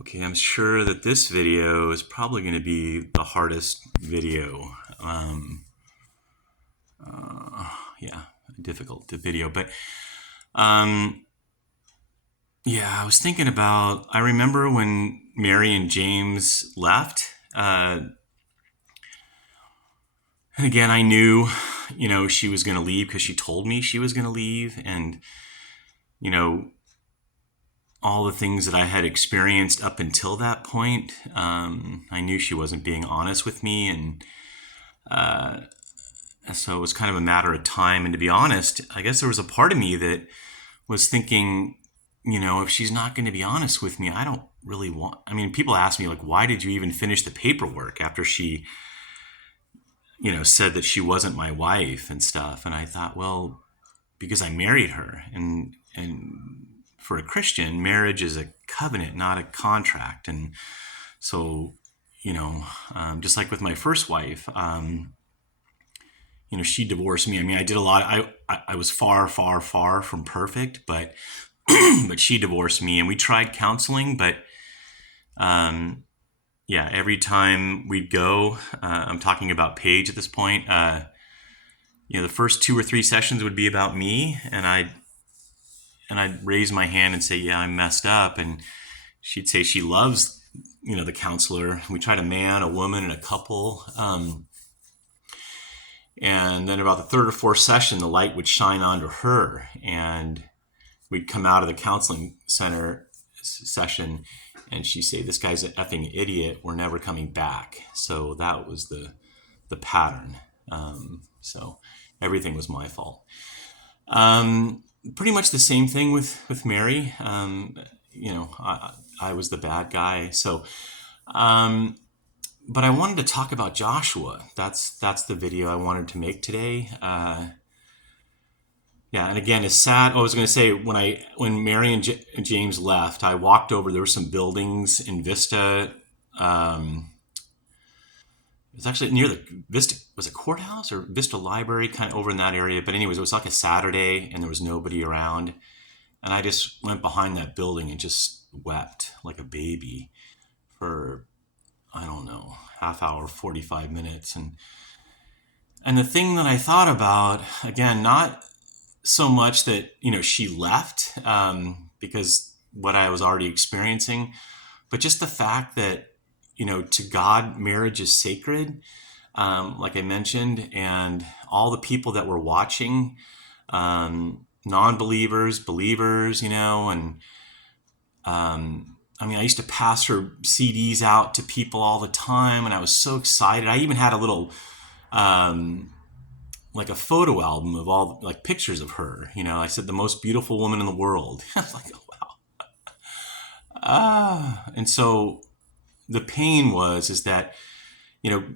Okay, I'm sure that this video is probably going to be the hardest video. Yeah, difficult to video. But um, yeah, I was thinking about, I remember when Mary and James left. And again, I knew, she was going to leave because she told me she was going to leave. And, you know, all the things that I had experienced up until that point, I knew she wasn't being honest with me. And so it was kind of a matter of time. And to be honest, I guess there was a part of me that was thinking, if she's not going to be honest with me, I don't really want. I mean, people ask me, like, why did you even finish the paperwork after she, said that she wasn't my wife and stuff? And I thought, well, because I married her. And for a Christian, marriage is a covenant, not a contract. And so, just like with my first wife, she divorced me. I mean, I did a lot. I was far, far, far from perfect, but but she divorced me, and we tried counseling. But yeah, every time we'd go, I'm talking about Paige at this point. The first 2 or 3 sessions would be about me, and I'd raise my hand and say, "Yeah, I messed up," and she'd say she loves, the counselor. We tried a man, a woman, and a couple. And then about the third or fourth session, the light would shine onto her, and we'd come out of the counseling center session, and she'd say, "This guy's an effing idiot. We're never coming back." So that was the pattern. So everything was my fault. Pretty much the same thing with Mary. I was the bad guy. So, but I wanted to talk about Joshua. That's the video I wanted to make today. Yeah, and again, it's sad. I was going to say when Mary and James left, I walked over. There were some buildings in Vista. It was actually near the Vista. Was it courthouse or Vista Library? Kind of over in that area. But anyways, it was like a Saturday, and there was nobody around. And I just went behind that building and just wept like a baby for, I don't know, half hour, 45 minutes. And the thing that I thought about, again, not so much that, she left because what I was already experiencing, but just the fact that, to God, marriage is sacred, like I mentioned, and all the people that were watching, non-believers, believers, and I mean, I used to pass her CDs out to people all the time, and I was so excited. I even had a little, like a photo album of all like pictures of her. I said the most beautiful woman in the world. I was like, oh, wow. And so the pain is that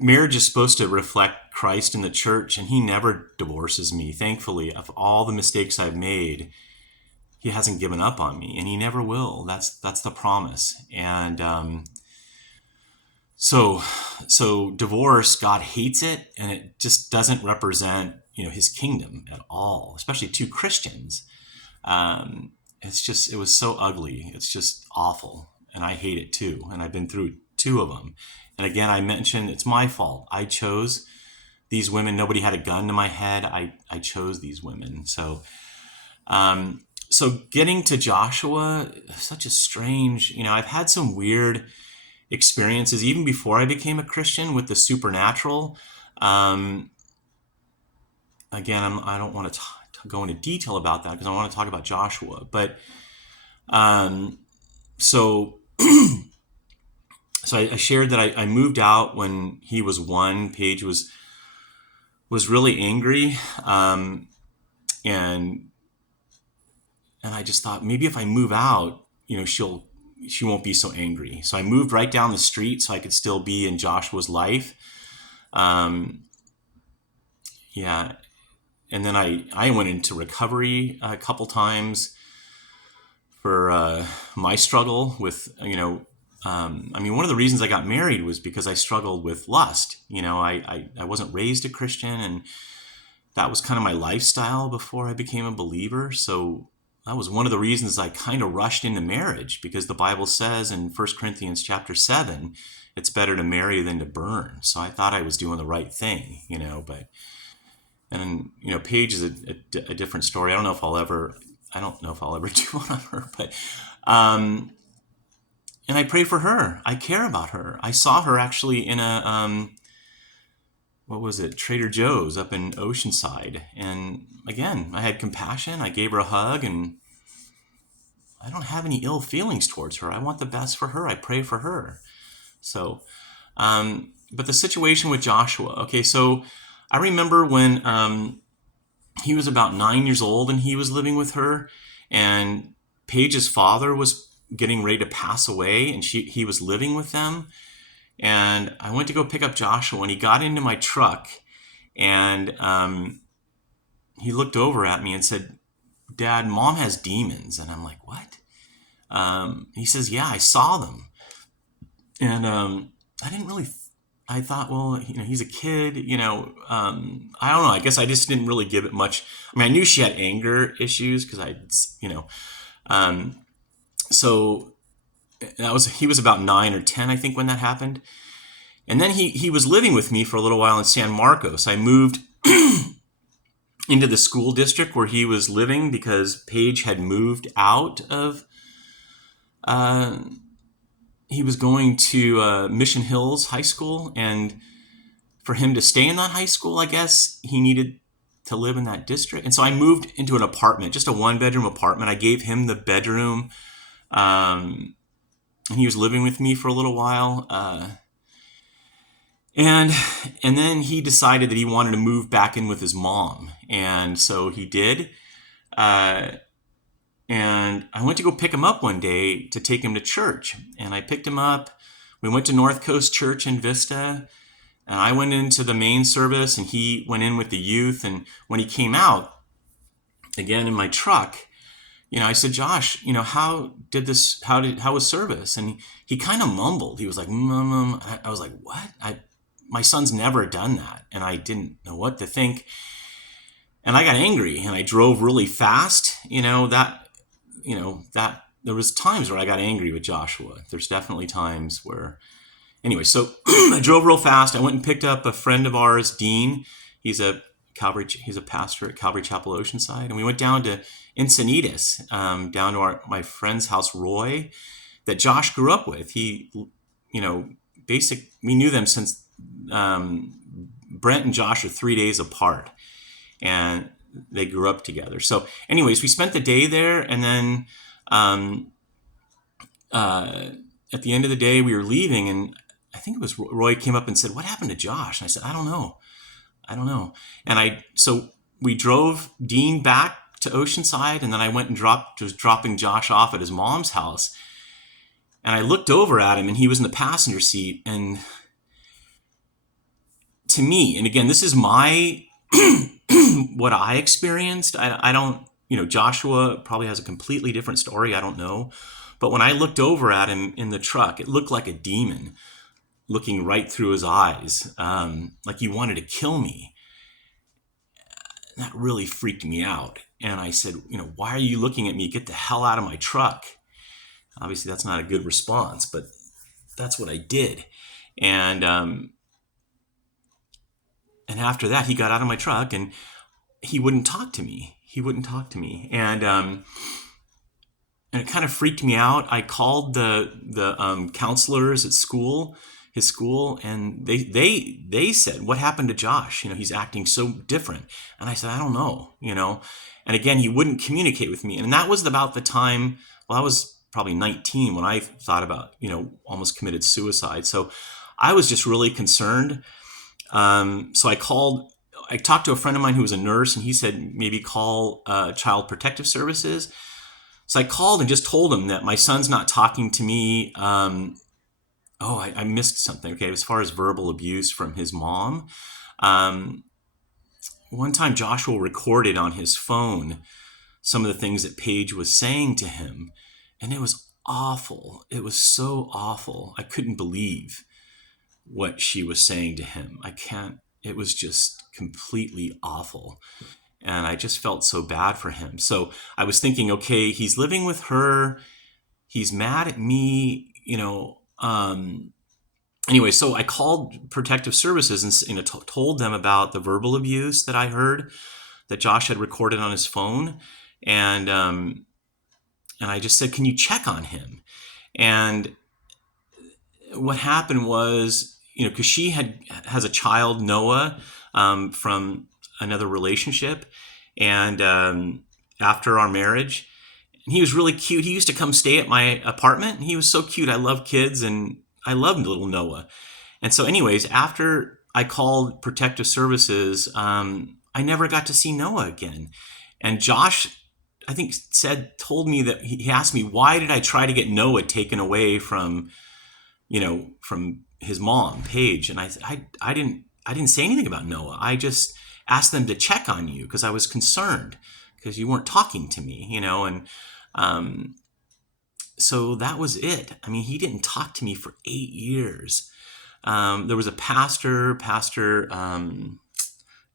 marriage is supposed to reflect Christ in the church, and He never divorces me. Thankfully, of all the mistakes I've made, He hasn't given up on me, and He never will. That's the promise. And so divorce, God hates it, and it just doesn't represent His kingdom at all, especially to Christians. It was so ugly. It's just awful, and I hate it too. And I've been through 2 of them. And again, I mentioned it's my fault. I chose these women. Nobody had a gun to my head. I chose these women. So getting to Joshua, such a strange. I've had some weird experiences even before I became a Christian with the supernatural. Again, I don't want to go into detail about that because I want to talk about Joshua. But so I shared that I moved out when he was 1. Paige was really angry, and I just thought maybe if I move out, she won't be so angry. So I moved right down the street so I could still be in Joshua's life. Yeah. And then I went into recovery a couple times for my struggle with, I mean, one of the reasons I got married was because I struggled with lust. I wasn't raised a Christian, and that was kind of my lifestyle before I became a believer. So was one of the reasons I kind of rushed into marriage, because the Bible says in 1 Corinthians chapter 7, it's better to marry than to burn. So I thought I was doing the right thing, but, and then, Paige is a different story. I don't know if I'll ever do one on her, but, and I pray for her. I care about her. I saw her actually in a, what was it? Trader Joe's up in Oceanside. And again, I had compassion. I gave her a hug, and I don't have any ill feelings towards her. I want the best for her. I pray for her. So, but the situation with Joshua, okay, so I remember when he was about 9 years old and he was living with her, and Paige's father was getting ready to pass away, and he was living with them. And I went to go pick up Joshua, and he got into my truck, and he looked over at me and said, "Dad, Mom has demons." And I'm like, "What?" He says, "Yeah, I saw them." And I didn't really, I thought, well, he's a kid, I don't know. I guess I just didn't really give it much. I mean, I knew she had anger issues because so he was about 9 or 10, I think, when that happened. And then he was living with me for a little while in San Marcos. I moved into the school district where he was living because Paige had moved out of, he was going to Mission Hills High School. And for him to stay in that high school, I guess he needed to live in that district. And so I moved into an apartment, just a 1-bedroom apartment. I gave him the bedroom. And he was living with me for a little while. And then he decided that he wanted to move back in with his mom. And so he did. And I went to go pick him up one day to take him to church. And I picked him up. We went to North Coast Church in Vista. And I went into the main service, and he went in with the youth. And when he came out, again in my truck, I said, "Josh, how was service?" And he kind of mumbled. He was like, "Mom." I was like, "What?" My son's never done that. And I didn't know what to think. And I got angry, and I drove really fast. That there was times where I got angry with Joshua. There's definitely times where, anyway, so I drove real fast. I went and picked up a friend of ours, Dean. He's a pastor at Calvary Chapel Oceanside. And we went down to Encinitas, down to my friend's house, Roy, that Josh grew up with. We knew them since Brent and Josh are 3 days apart, and they grew up together. So anyways, we spent the day there, and then at the end of the day, we were leaving, and I think it was Roy came up and said, "What happened to Josh?" And I said, I don't know. And so we drove Dean back to Oceanside, and then I went and was dropping Josh off at his mom's house. And I looked over at him, and he was in the passenger seat. And to me, and again, this is my, what I experienced. I don't, Joshua probably has a completely different story. I don't know. But when I looked over at him in the truck, it looked like a demon looking right through his eyes, like he wanted to kill me. That really freaked me out. And I said, "Why are you looking at me? Get the hell out of my truck." Obviously, that's not a good response, but that's what I did. And after that, he got out of my truck, and he wouldn't talk to me. And it kind of freaked me out. I called the counselors at his school, and they said, "What happened to Josh? He's acting so different." And I said, "I don't know." And again, he wouldn't communicate with me. And that was about the time, I was probably 19 when I thought about, almost committed suicide. So I was just really concerned. So I talked to a friend of mine who was a nurse, and he said, maybe call Child Protective Services. So I called and just told him that my son's not talking to me. I missed something. Okay, as far as verbal abuse from his mom. One time Joshua recorded on his phone some of the things that Paige was saying to him, and it was awful. It was so awful. I couldn't believe what she was saying to him. It was just completely awful. And I just felt so bad for him. So I was thinking, okay, he's living with her. He's mad at me, anyway, so I called Protective Services and told them about the verbal abuse that I heard that Josh had recorded on his phone, and I just said, "Can you check on him?" And what happened was, because she has a child, Noah, from another relationship, and after our marriage, and he was really cute. He used to come stay at my apartment, and he was so cute. I love kids, and I loved little Noah. And so, anyways, after I called Protective Services, I never got to see Noah again. And Josh, I think, told me that he asked me, why did I try to get Noah taken away from his mom, Paige? And I didn't say anything about Noah. I just asked them to check on you because I was concerned because you weren't talking to me, and so that was it. I mean, he didn't talk to me for 8 years. There was a pastor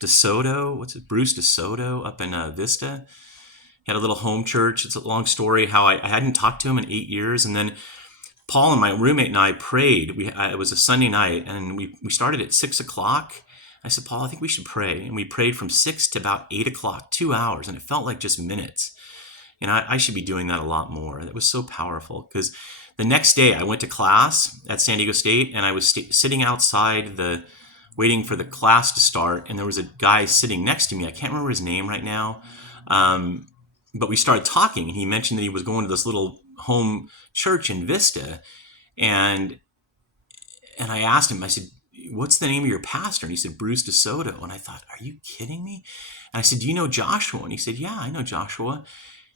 DeSoto, Bruce DeSoto up in Vista. He had a little home church. It's a long story how I hadn't talked to him in 8 years. And then Paul and my roommate and I prayed. It was a Sunday night, and we started at 6 o'clock. I said, Paul, I think we should pray. And we prayed from 6 to about 8 o'clock, 2 hours, and it felt like just minutes. And I should be doing that a lot more. That was so powerful because the next day I went to class at San Diego State, and I was sitting outside waiting for the class to start. And there was a guy sitting next to me. I can't remember his name right now. But we started talking, and he mentioned that he was going to this little home church in Vista. And I asked him, I said, what's the name of your pastor? And he said, Bruce DeSoto. And I thought, are you kidding me? And I said, do you know Joshua? And he said, yeah, I know Joshua.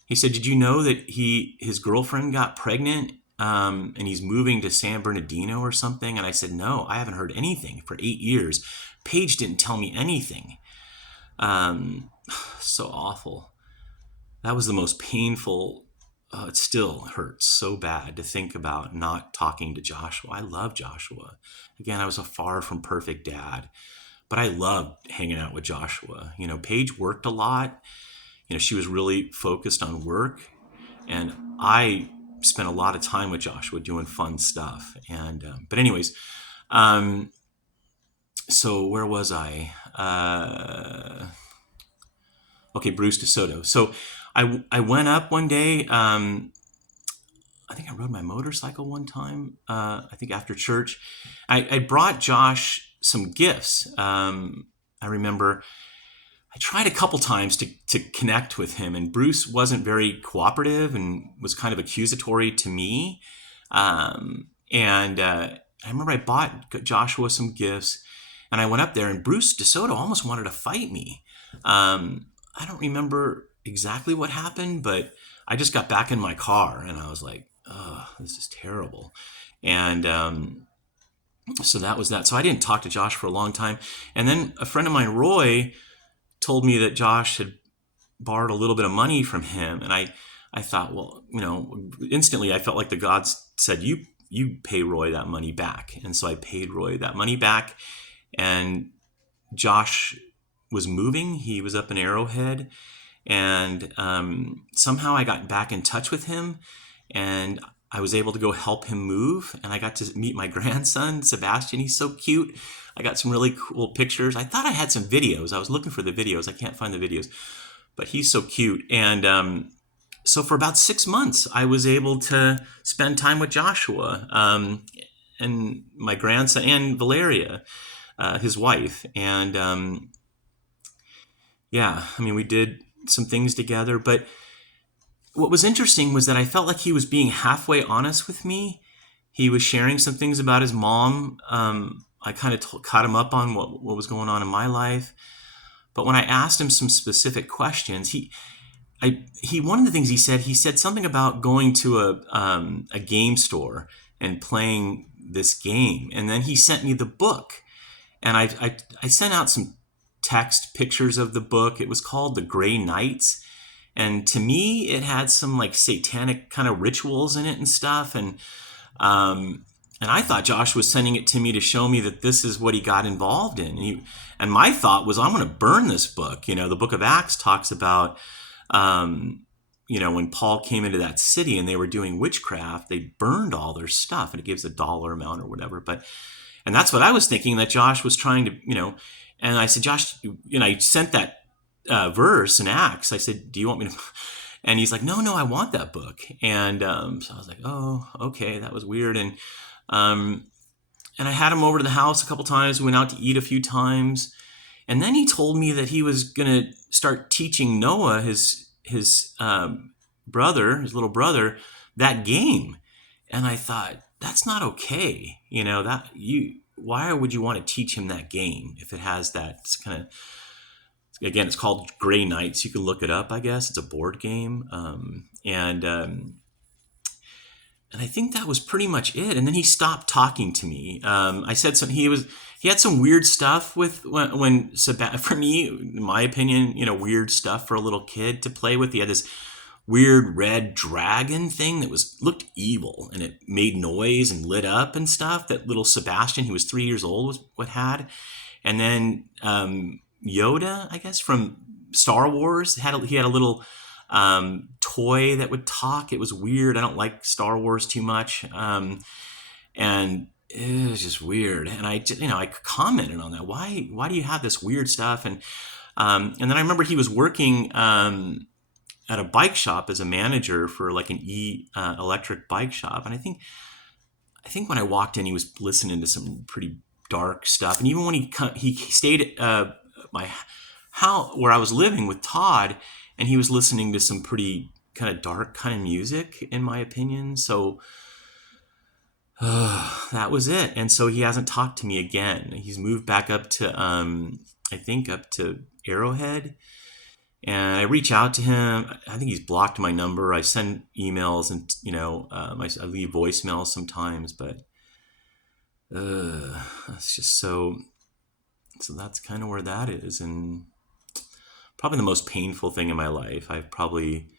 He said, did you know that his girlfriend got pregnant and he's moving to San Bernardino or something? And I said, no, I haven't heard anything for 8 years. Paige didn't tell me anything. So awful. That was the most painful. It still hurts so bad to think about not talking to Joshua. I love Joshua. Again, I was a far from perfect dad, but I loved hanging out with Joshua. Paige worked a lot. She was really focused on work, and I spent a lot of time with Joshua doing fun stuff. And but anyways, so where was I? Okay, Bruce DeSoto. So I went up one day. I think I rode my motorcycle one time. I think after church, I brought Josh some gifts. I remember I tried a couple times to connect with him, and Bruce wasn't very cooperative and was kind of accusatory to me. And I remember I bought Joshua some gifts, and I went up there, and Bruce DeSoto almost wanted to fight me. I don't remember exactly what happened, but I just got back in my car, and I was like, oh, this is terrible. And so that was that. So I didn't talk to Josh for a long time. And then a friend of mine, Roy, told me that Josh had borrowed a little bit of money from him. And I thought, well, instantly I felt like the gods said, you pay Roy that money back. And so I paid Roy that money back. And Josh was moving. He was up in Arrowhead. And somehow I got back in touch with him, and I was able to go help him move. And I got to meet my grandson, Sebastian. He's so cute. I got some really cool pictures. I thought I had some videos. I was looking for the videos. I can't find the videos, but he's so cute. And so for about 6 months, I was able to spend time with Joshua and my grandson and Valeria, his wife. And we did some things together. But what was interesting was that I felt like he was being halfway honest with me. He was sharing some things about his mom. I kind of caught him up on what was going on in my life. But when I asked him some specific questions, one of the things he said something about going to a game store and playing this game. And then he sent me the book. And I sent out some text pictures of the book. It was called The Gray Knights. And to me, it had some like satanic kind of rituals in it and stuff. And And I thought Josh was sending it to me to show me that this is what he got involved in. And my thought was, I'm going to burn this book. The book of Acts talks about, um, when Paul came into that city and they were doing witchcraft, they burned all their stuff, and it gives a dollar amount or whatever. And that's what I was thinking, that Josh was trying to. And I said, Josh, I sent that verse in Acts. I said, do you want me to? And he's like, no, I want that book. And so I was like, oh, okay, that was weird. Um, and I had him over to the house a couple times. We went out to eat a few times. And then he told me that he was going to start teaching Noah, his brother, his little brother, that game. And I thought, that's not okay. Why would you want to teach him that game if it has that kind of, again, it's called Grey Knights. You can look it up, I guess. It's a board game. And I think that was pretty much it. And then he stopped talking to me. I said something. He had some weird stuff with for me, in my opinion, weird stuff for a little kid to play with. He had this weird red dragon thing that looked evil, and it made noise and lit up and stuff. That little Sebastian, who was 3 years old, was what had. And then Yoda, I guess, from Star Wars, he had a little toy that would talk. It was weird. I don't like Star Wars too much. And it was just weird. And I commented on that. Why do you have this weird stuff? And then I remember he was working at a bike shop as a manager for like an electric bike shop. And I think when I walked in, he was listening to some pretty dark stuff. And even when he stayed at my house where I was living with Todd, and he was listening to some pretty kind of dark kind of music, in my opinion. So that was it. And so he hasn't talked to me again. He's moved back up to, I think, up to Arrowhead. And I reach out to him. I think he's blocked my number. I send emails, and I leave voicemails sometimes. But it's just so that's kind of where that is. And probably the most painful thing in my life. I've probably,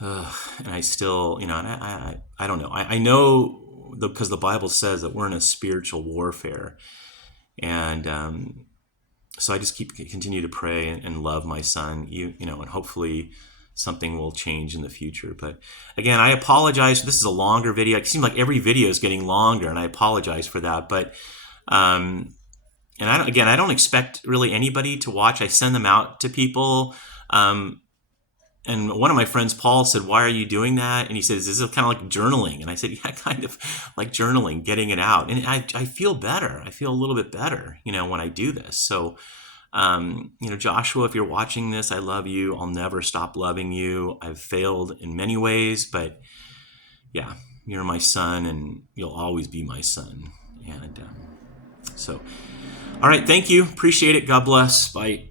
and I still, and I don't know. I know because the Bible says that we're in a spiritual warfare, and so I just continue to pray and love my son, and hopefully something will change in the future. But again, I apologize. This is a longer video. It seems like every video is getting longer, and I apologize for that. But and I don't expect really anybody to watch. I send them out to people. And one of my friends, Paul, said, why are you doing that? And he says, this is kind of like journaling. And I said, yeah, kind of like journaling, getting it out. And I feel better. I feel a little bit better, when I do this. So, Joshua, if you're watching this, I love you. I'll never stop loving you. I've failed in many ways, but yeah, you're my son, and you'll always be my son. And so... All right. Thank you. Appreciate it. God bless. Bye.